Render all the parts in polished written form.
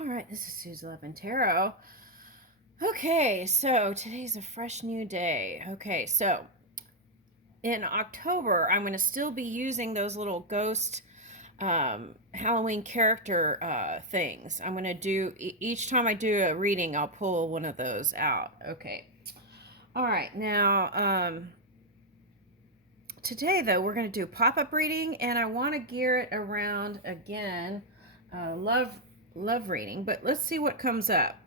All right, this is Sue's Love and Tarot. Okay, so today's a fresh new day. Okay, so in October, I'm going to still be using those little ghost Halloween character things. I'm going to do, each time I do a reading, I'll pull one of those out. Okay. All right, now, today though, we're going to do pop-up reading, and I want to gear it around, again, love reading, but let's see what comes up.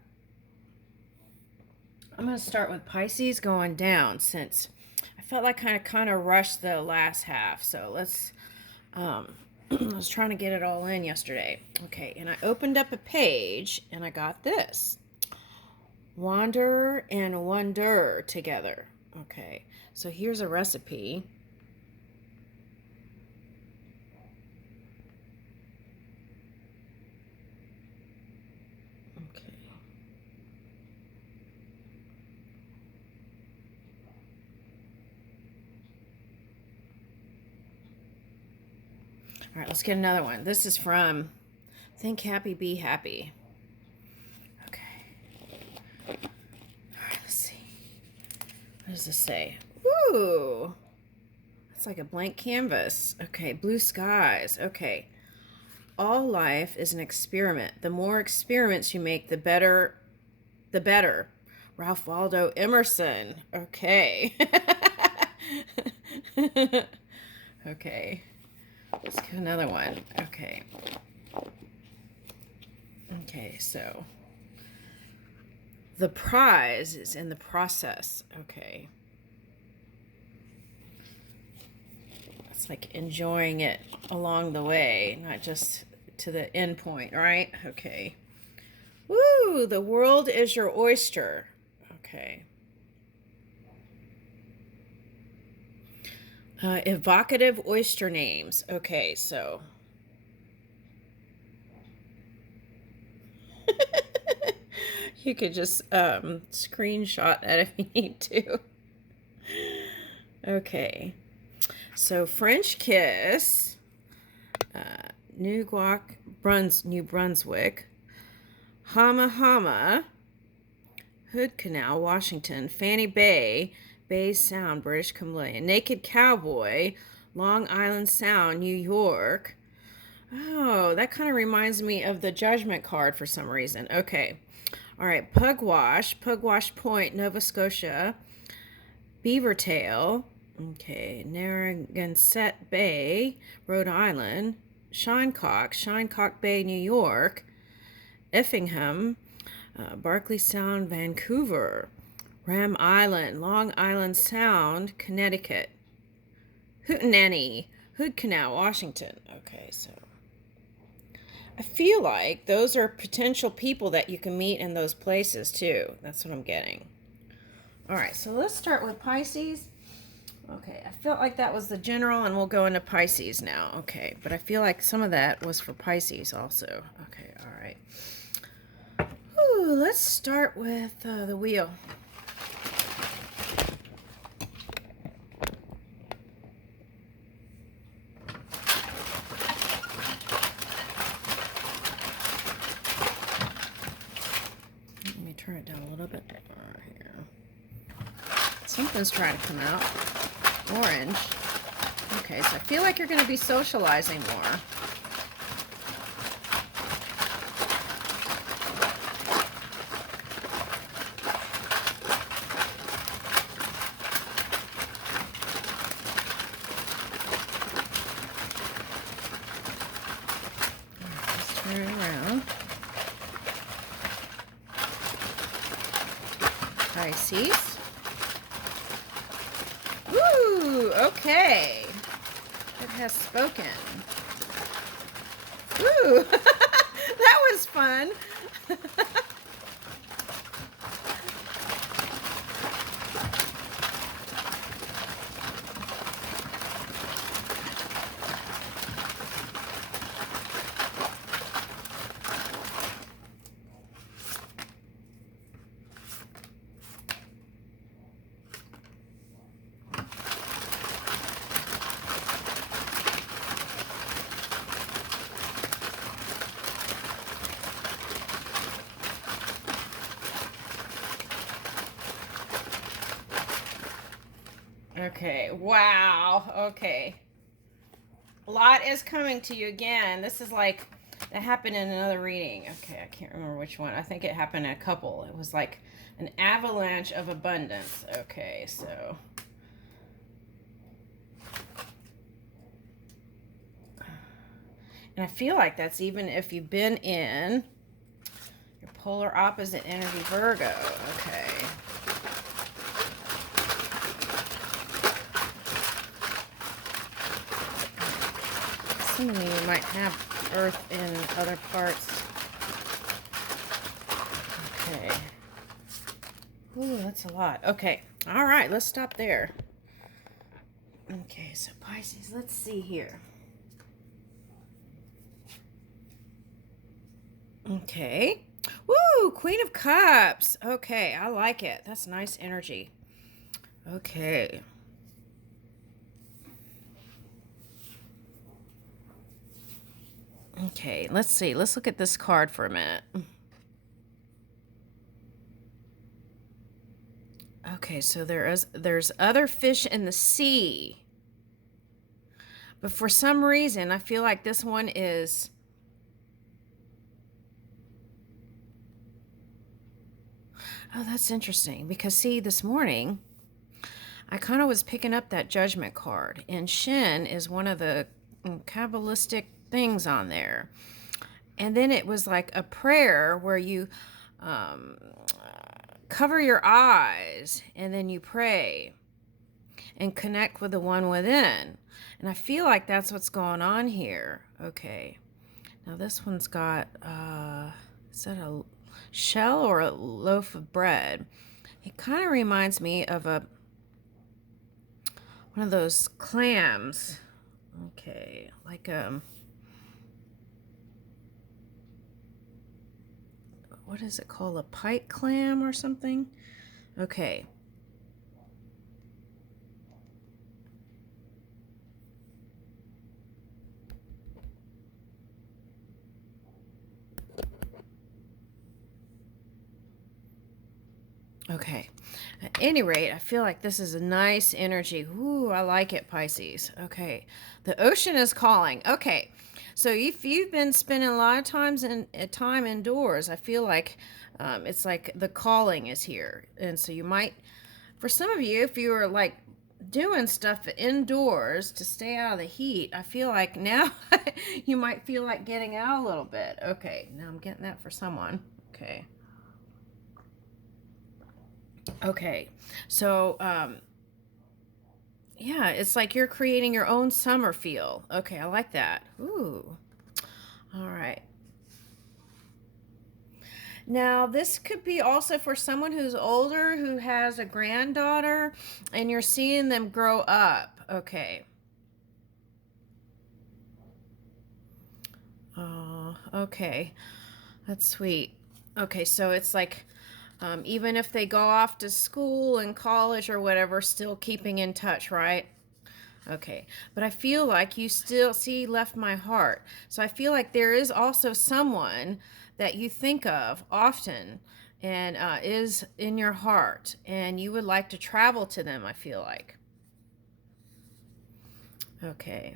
I'm going to start with Pisces going down, since I felt like I kind of rushed the last half. So let's, I was trying to get it all in yesterday. Okay, and I opened up a page and I got this. Wander and wonder together. Okay, so here's a recipe. Okay. All right, let's get another one. This is from Think Happy, Be Happy. Okay. All right, let's see. What does this say? Ooh. It's like a blank canvas. Okay, blue skies. Okay. All life is an experiment. The more experiments you make, the better. The better. Ralph Waldo Emerson. Okay. Okay. Let's get another one. Okay. Okay, so the prize is in the process. Okay. It's like enjoying it along the way, not just to the end point, right? Okay. Woo! The world is your oyster. Okay. Evocative oyster names. Okay, so you could just screenshot that if you need to. Okay. So French kiss, New Brunswick, Hama Hama, Hood Canal, Washington, Fanny Bay, Bay Sound, British Columbia, Naked Cowboy, Long Island Sound, New York. Oh, that kind of reminds me of the Judgment card for some reason. Okay. All right. Pugwash Point, Nova Scotia, Beavertail. Okay. Narragansett Bay, Rhode Island, Shinecock Bay, New York, Effingham, Barkley Sound, Vancouver, Ram Island, Long Island Sound, Connecticut, Hootenanny, Hood Canal, Washington. Okay, so I feel like those are potential people that you can meet in those places too. That's what I'm getting. All right, so let's start with Pisces. Okay, I felt like that was the general, and we'll go into Pisces now. Okay, but I feel like some of that was for Pisces also. Okay, all right. Ooh, let's start with the wheel. Let me turn it down a little bit. Here. Something's trying to come out. Orange. Okay, so I feel like you're going to be socializing more. Let's turn it around. Pisces. Ooh, okay. It has spoken. Ooh, that was fun. Okay. Wow. Okay. A lot is coming to you again. This is like, that happened in another reading. Okay, I can't remember which one. I think it happened in a couple. It was like an avalanche of abundance. Okay, so. And I feel like that's even if you've been in your polar opposite energy, Virgo. Okay. Some of you might have Earth in other parts. Okay. Ooh, that's a lot. Okay. All right, let's stop there. Okay, so Pisces, let's see here. Okay. Woo, Queen of Cups. Okay, I like it. That's nice energy. Okay. Okay, let's see. Let's look at this card for a minute. Okay, so there's other fish in the sea. But for some reason, I feel like this one is Oh, that's interesting because see, this morning I kind of was picking up that judgment card, and Shin is one of the Kabbalistic things on there. And then it was like a prayer where you cover your eyes and then you pray and connect with the one within. And I feel like that's what's going on here. Okay. Now this one's got, is that a shell or a loaf of bread? It kind of reminds me of one of those clams. Okay, like what is it called? A pike clam or something? Okay. Okay. At any rate, I feel like this is a nice energy. Ooh, I like it, Pisces. Okay. The ocean is calling. Okay. So if you've been spending a lot of time indoors, I feel like it's like the calling is here. And so you might, for some of you, if you are like doing stuff indoors to stay out of the heat, I feel like now you might feel like getting out a little bit. Okay. Now I'm getting that for someone. Okay. Okay, so yeah, it's like you're creating your own summer feel. Okay, I like that. Ooh, all right. Now, this could be also for someone who's older, who has a granddaughter, and you're seeing them grow up. Okay. Oh, okay. That's sweet. Okay, so it's like even if they go off to school and college or whatever, still keeping in touch, right? Okay, but I feel like you still see left my heart. So I feel like there is also someone that you think of often and is in your heart, and you would like to travel to them, I feel like. Okay.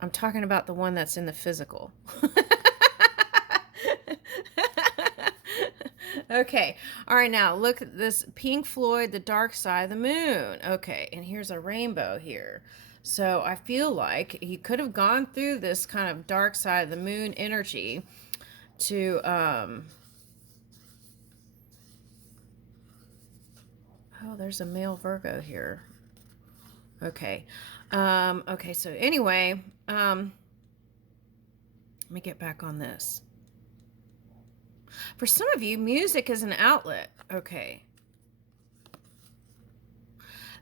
I'm talking about the one that's in the physical. Okay. All right, now look at this Pink Floyd, The Dark Side of the Moon. Okay, and here's a rainbow here. So I feel like he could have gone through this kind of dark side of the moon energy to oh, there's a male Virgo here. Okay. Okay, so anyway, let me get back on this. For some of you, music is an outlet. Okay.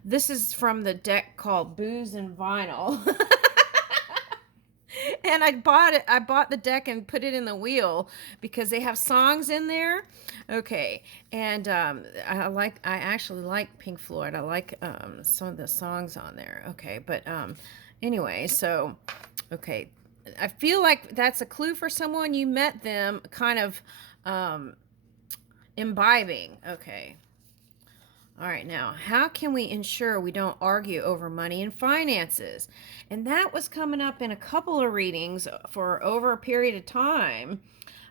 This is from the deck called Booze and Vinyl. And I bought it. I bought the deck and put it in the wheel because they have songs in there. Okay, and I actually like Pink Floyd. I like some of the songs on there. Okay, but anyway, so okay, I feel like that's a clue for someone. You met them kind of imbibing. Okay. All right, now, how can we ensure we don't argue over money and finances? And that was coming up in a couple of readings for over a period of time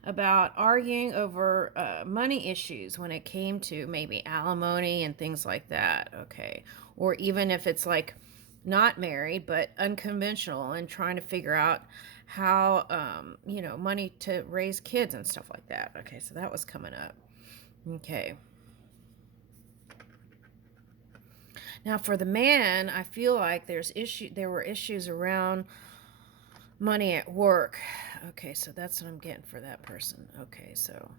about arguing over money issues when it came to maybe alimony and things like that. Okay. Or even if it's like not married but unconventional and trying to figure out how, money to raise kids and stuff like that. Okay, so that was coming up. Okay. Now, for the man, I feel like there were issues around money at work. Okay, so that's what I'm getting for that person. Okay, so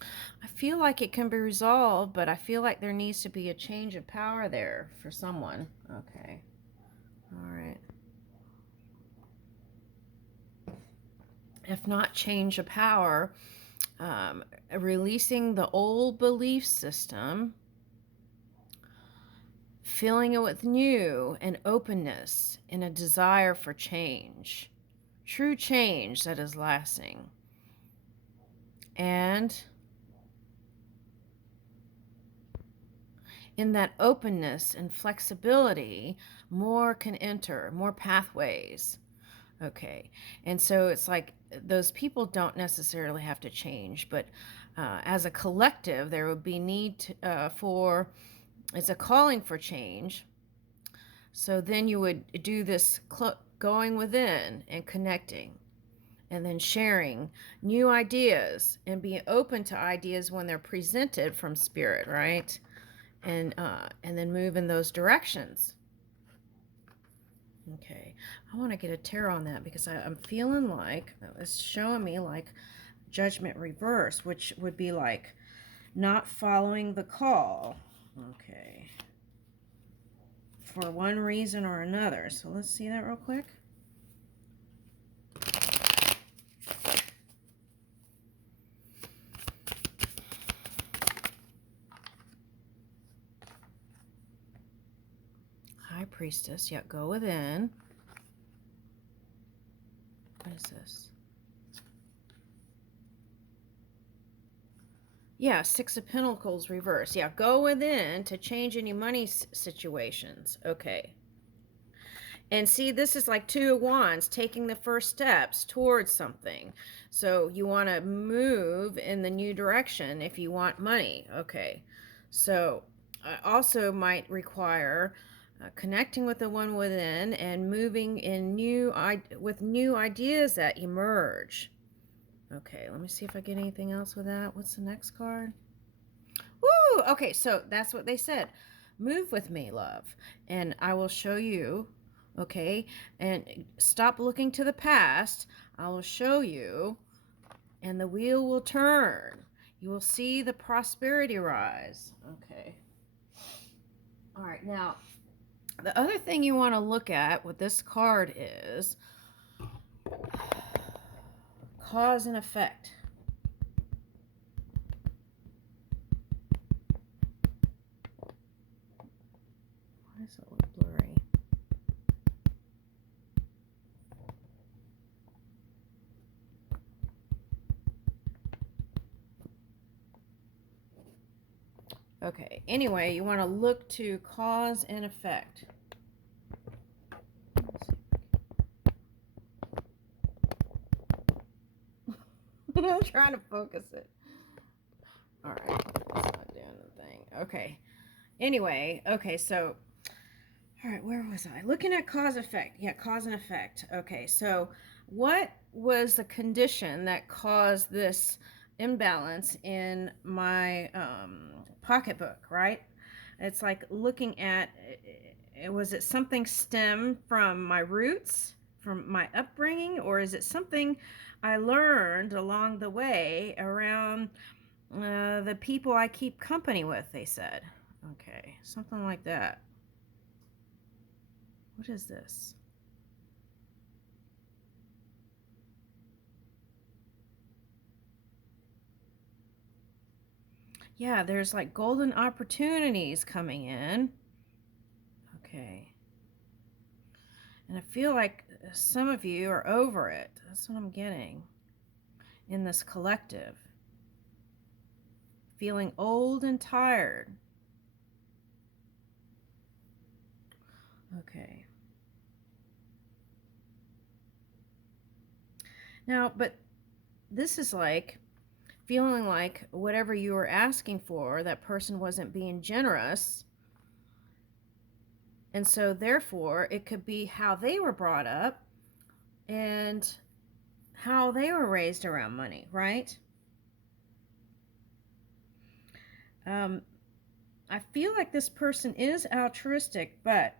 I feel like it can be resolved, but I feel like there needs to be a change of power there for someone. Okay. All right. If not change of power, releasing the old belief system, filling it with new and openness and a desire for change, true change that is lasting. And in that openness and flexibility, more can enter, more pathways. Okay. And so it's like those people don't necessarily have to change, but as a collective, there would be need it's a calling for change. So then you would do this going within and connecting, and then sharing new ideas and being open to ideas when they're presented from spirit, right? And then move in those directions. Okay, I want to get a tarot on that because I'm feeling like it's showing me like judgment reverse, which would be like not following the call. Okay, for one reason or another. So let's see that real quick. High Priestess. Yeah, go within. What is this? Yeah, Six of Pentacles reverse. Yeah, go within to change any money situations. Okay. And see, this is like Two of Wands, taking the first steps towards something. So you want to move in the new direction if you want money. Okay. So also might require connecting with the one within and moving in with new ideas that emerge. Okay, let me see if I get anything else with that. What's the next card? Woo! Okay, so that's what they said. Move with me, love, and I will show you. Okay, and stop looking to the past. I will show you, and the wheel will turn. You will see the prosperity rise. Okay. All right, now, the other thing you want to look at with this card is cause and effect. Why does it look blurry? Okay, anyway, you want to look to cause and effect. I'm trying to focus it. All right, it's not doing the thing. Okay. Anyway, okay, so, all right, where was I? Looking at cause effect. Yeah, cause and effect. Okay, so what was the condition that caused this imbalance in my pocketbook, right? It's like looking at, was it something stem from my roots, from my upbringing, or is it something I learned along the way around the people I keep company with, they said. Okay, something like that. What is this? Yeah, there's like golden opportunities coming in. Okay. And I feel like some of you are over it. That's what I'm getting in this collective. feeling old and tired. Okay. Now, but this is like feeling like whatever you were asking for, that person wasn't being generous. And so therefore, it could be how they were brought up and how they were raised around money, right? I feel like this person is altruistic, but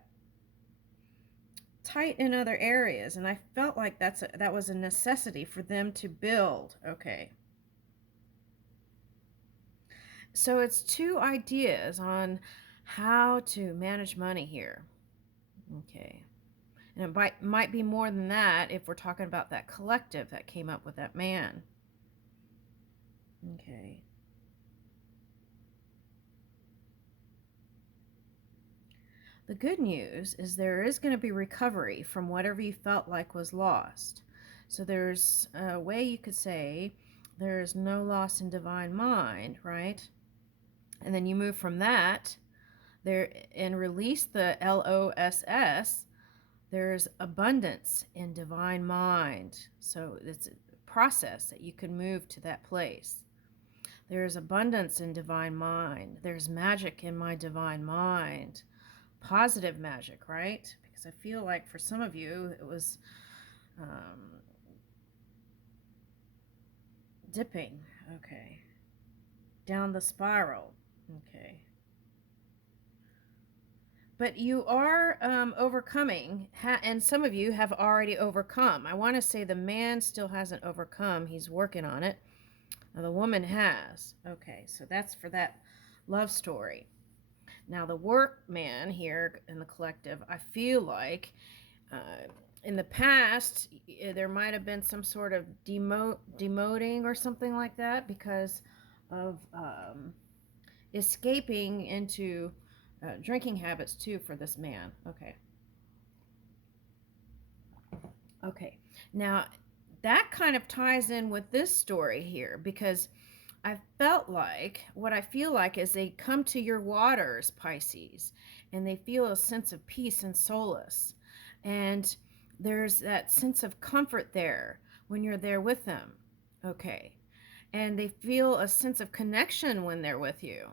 tight in other areas, and I felt like that was a necessity for them to build. Okay. So it's two ideas on how to manage money here. Okay. And it might be more than that if we're talking about that collective that came up with that man. Okay. The good news is there is going to be recovery from whatever you felt like was lost. So there's a way you could say there is no loss in divine mind, right? And then you move from that there and release the LOSS. There's abundance in divine mind. So it's a process that you can move to that place. There's abundance in divine mind. There's magic in my divine mind. Positive magic, right? Because I feel like for some of you it was dipping, okay, down the spiral, okay. But you are overcoming, and some of you have already overcome. I want to say the man still hasn't overcome. He's working on it. Now, the woman has. Okay, so that's for that love story. Now, the workman here in the collective, I feel like in the past, there might have been some sort of demoting or something like that because of escaping into drinking habits too for this man. Okay. Okay. Now, that kind of ties in with this story here because I felt like what I feel like is they come to your waters, Pisces, and they feel a sense of peace and solace. And there's that sense of comfort there when you're there with them. Okay. And they feel a sense of connection when they're with you.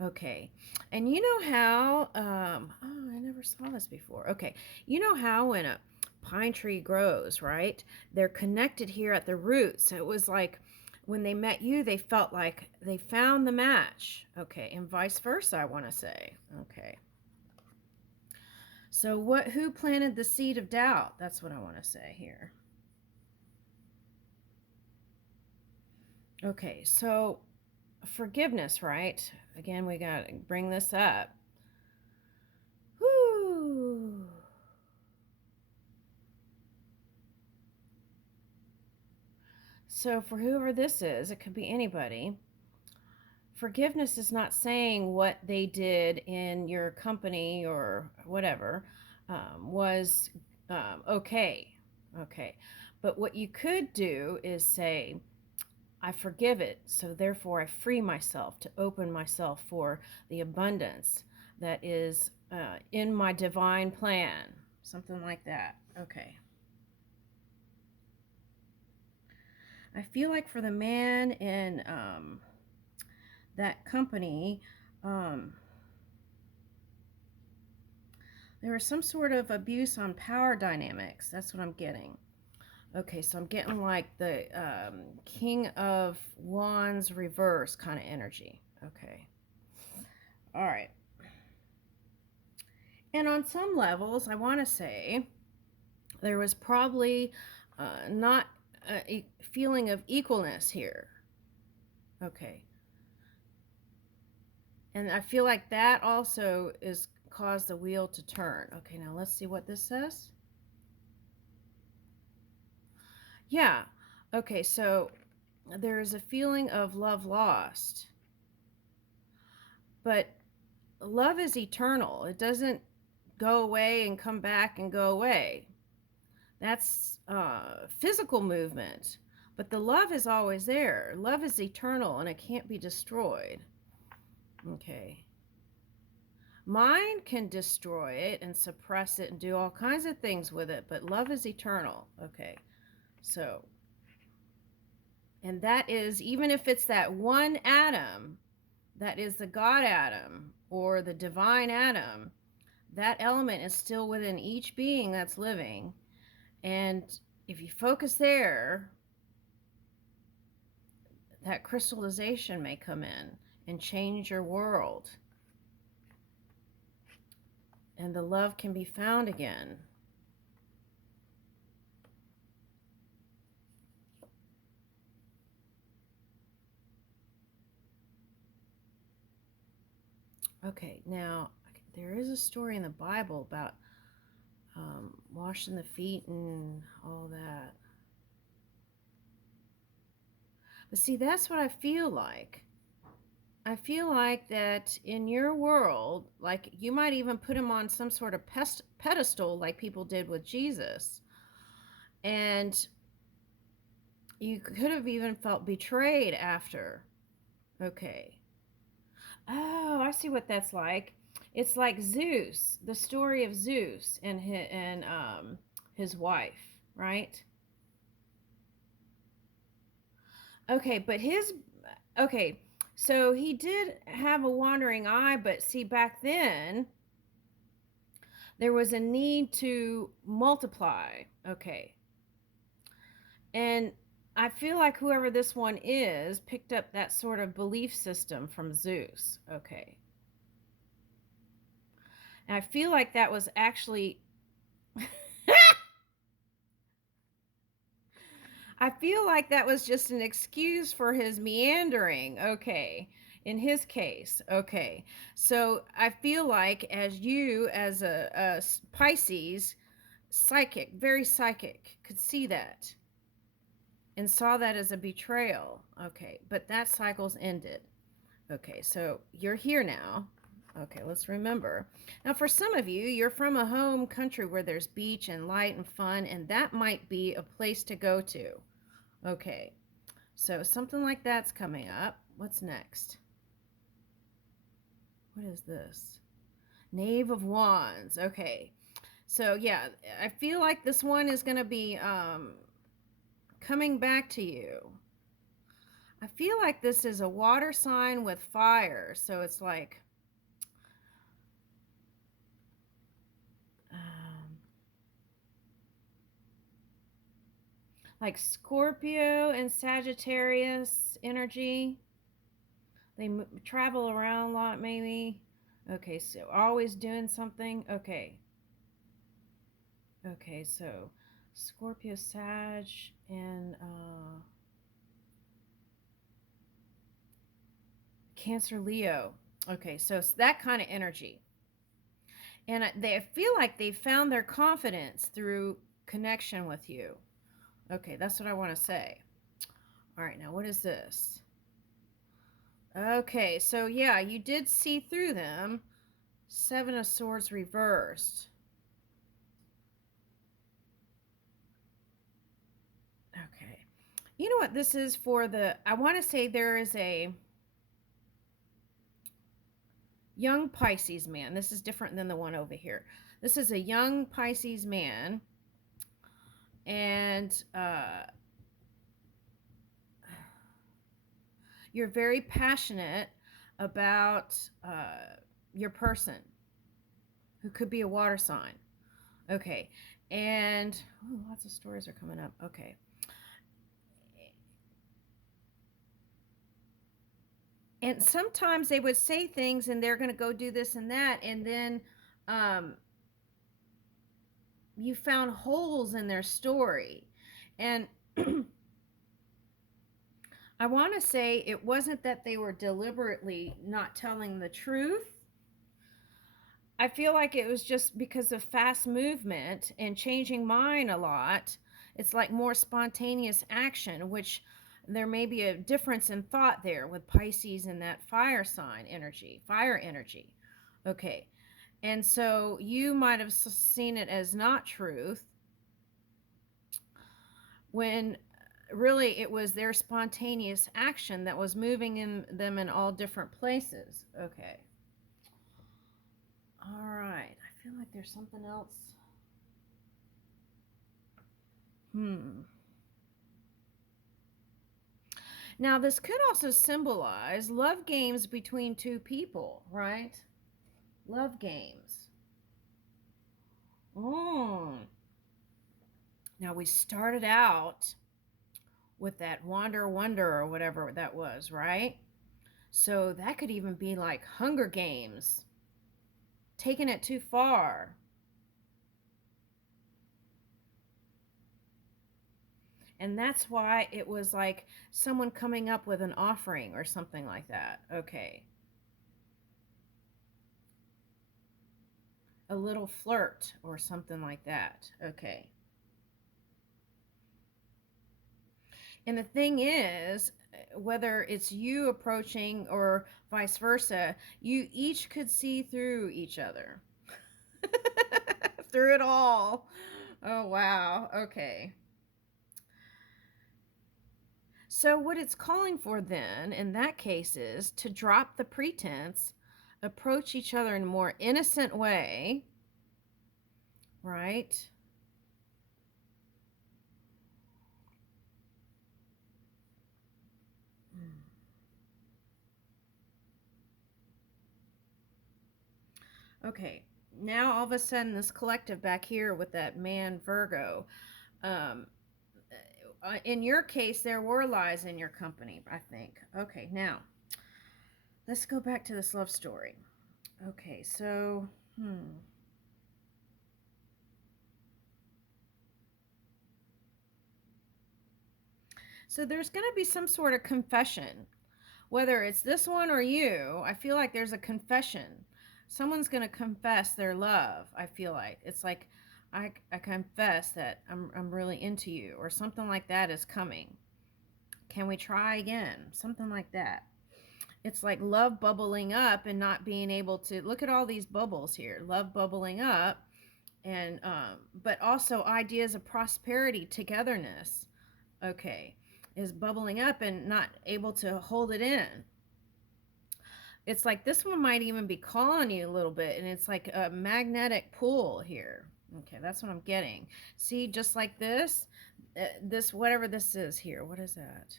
Okay. And you know how, oh, I never saw this before. Okay. You know how when a pine tree grows, right? They're connected here at the roots. So it was like when they met you, they felt like they found the match. Okay. And vice versa, I want to say. Okay. So who planted the seed of doubt? That's what I want to say here. Okay. So forgiveness, right? Again, we got to bring this up. Whoo. So for whoever this is, it could be anybody. Forgiveness is not saying what they did in your company or whatever was okay. Okay. But what you could do is say, I forgive it, so therefore I free myself to open myself for the abundance that is in my divine plan. Something like that. Okay. I feel like for the man in that company, there was some sort of abuse on power dynamics. That's what I'm getting. Okay, so I'm getting like the King of Wands reverse kind of energy. Okay. All right. And on some levels, I want to say there was probably not a feeling of equalness here. Okay. And I feel like that also is caused the wheel to turn. Okay, now let's see what this says. Yeah. Okay, so there is a feeling of love lost. But love is eternal. It doesn't go away and come back and go away. That's physical movement. But the love is always there. Love is eternal and it can't be destroyed. Okay. Mind can destroy it and suppress it and do all kinds of things with it, but love is eternal. Okay. So, and that is, even if it's that one atom, that is the God atom or the divine atom, that element is still within each being that's living. And if you focus there, that crystallization may come in and change your world. And the love can be found again. Okay, now there is a story in the Bible about washing the feet and all that. But see, that's what I feel like. I feel like that in your world, like you might even put him on some sort of pedestal like people did with Jesus. And you could have even felt betrayed after. Okay. Oh, I see what that's like. It's like Zeus, the story of Zeus and his wife, right? Okay, but okay, so he did have a wandering eye, but see, back then there was a need to multiply. Okay, and I feel like whoever this one is picked up that sort of belief system from Zeus. Okay, and I feel like that was actually. I feel like that was just an excuse for his meandering. Okay. In his case. Okay. So I feel like as a Pisces, psychic, very psychic, could see that and saw that as a betrayal. Okay. But that cycle's ended. Okay. So you're here now. Okay, let's remember. Now, for some of you, you're from a home country where there's beach and light and fun, and that might be a place to go to. Okay, so something like that's coming up. What's next? What is this? Knave of Wands. Okay, so yeah, I feel like this one is going to be coming back to you. I feel like this is a water sign with fire, so it's like Scorpio and Sagittarius energy. They travel around a lot, maybe. Okay, so always doing something. Okay. Okay, so Scorpio, Sag, and Cancer, Leo. Okay, so it's that kind of energy. And they feel like they found their confidence through connection with you. Okay, that's what I want to say. All right, now what is this? Okay, so yeah, you did see through them. Seven of Swords reversed. Okay. You know what this is for I want to say there is a young Pisces man. This is different than the one over here. This is a young Pisces man. And you're very passionate about your person who could be a water sign. Okay. And lots of stories are coming up. Okay. And sometimes they would say things and they're going to go do this and that. And then you found holes in their story. And I want to say it wasn't that they were deliberately not telling the truth. I feel like it was just because of fast movement and changing mind a lot. It's like more spontaneous action, which there may be a difference in thought there with Pisces and that fire sign energy, fire energy. Okay. And so you might have seen it as not truth when really it was their spontaneous action that was moving them in all different places. Okay. All right. I feel like there's something else. Now, this could also symbolize love games between two people, right? Love games. Mm. Now, we started out with that Wander Wonder or whatever that was, right? So that could even be like Hunger Games, taking it too far. And that's why it was like someone coming up with an offering or something like that. Okay. A little flirt or something like that. Okay. And the thing is, whether it's you approaching or vice versa, you each could see through each other. Through it all. Oh, wow. Okay. So, what it's calling for then, in that case, is to drop the pretense, approach each other in a more innocent way, right? Okay, now all of a sudden, this collective back here with that man Virgo, um, in your case, there were lies in your company, I think. Okay, now let's go back to this love story. Okay, so, so there's going to be some sort of confession. Whether it's this one or you, I feel like there's a confession. Someone's going to confess their love, I feel like. It's like, I confess that I'm really into you, or something like that is coming. Can we try again? Something like that. It's like love bubbling up and not being able to look at all these bubbles here. Love bubbling up, and but also ideas of prosperity, togetherness. Okay, is bubbling up and not able to hold it in. It's like this one might even be calling you a little bit, and it's like a magnetic pull here. Okay, that's what I'm getting. See, just like this whatever this is here. What is that?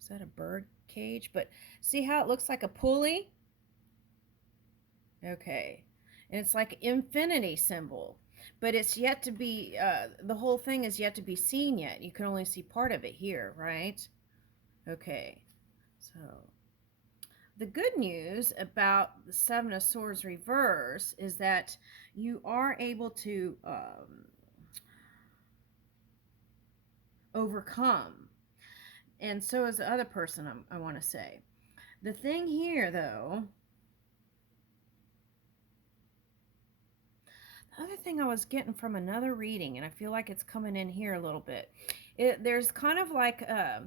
Is that a bird cage? But see how it looks like a pulley? Okay. And it's like infinity symbol. But it's yet to be, the whole thing is yet to be seen yet. You can only see part of it here, right? Okay. So the good news about the Seven of Swords reverse is that you are able to overcome. And so is the other person, I want to say. The thing here, though, the other thing I was getting from another reading, and I feel like it's coming in here a little bit, there's kind of like a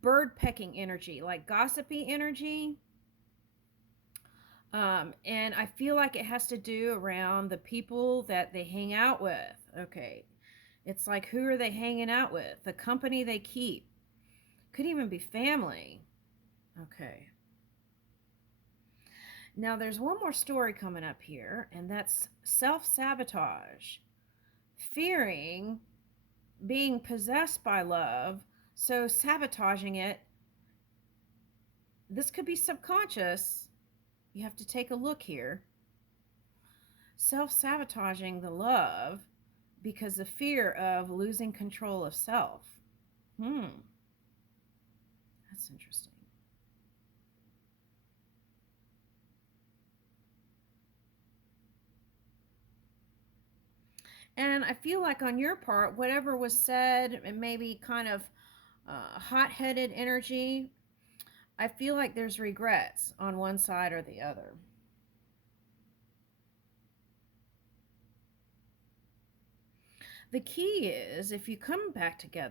bird pecking energy, like gossipy energy. And I feel like it has to do around the people that they hang out with. Okay. It's like, who are they hanging out with? The company they keep. Could even be family. Okay. Now, there's one more story coming up here, and that's self sabotage. Fearing being possessed by love, so sabotaging it. This could be subconscious. You have to take a look here. Self-sabotaging the love because of fear of losing control of self. That's interesting. And I feel like on your part, whatever was said, and maybe kind of hot-headed energy, I feel like there's regrets on one side or the other. The key is if you come back together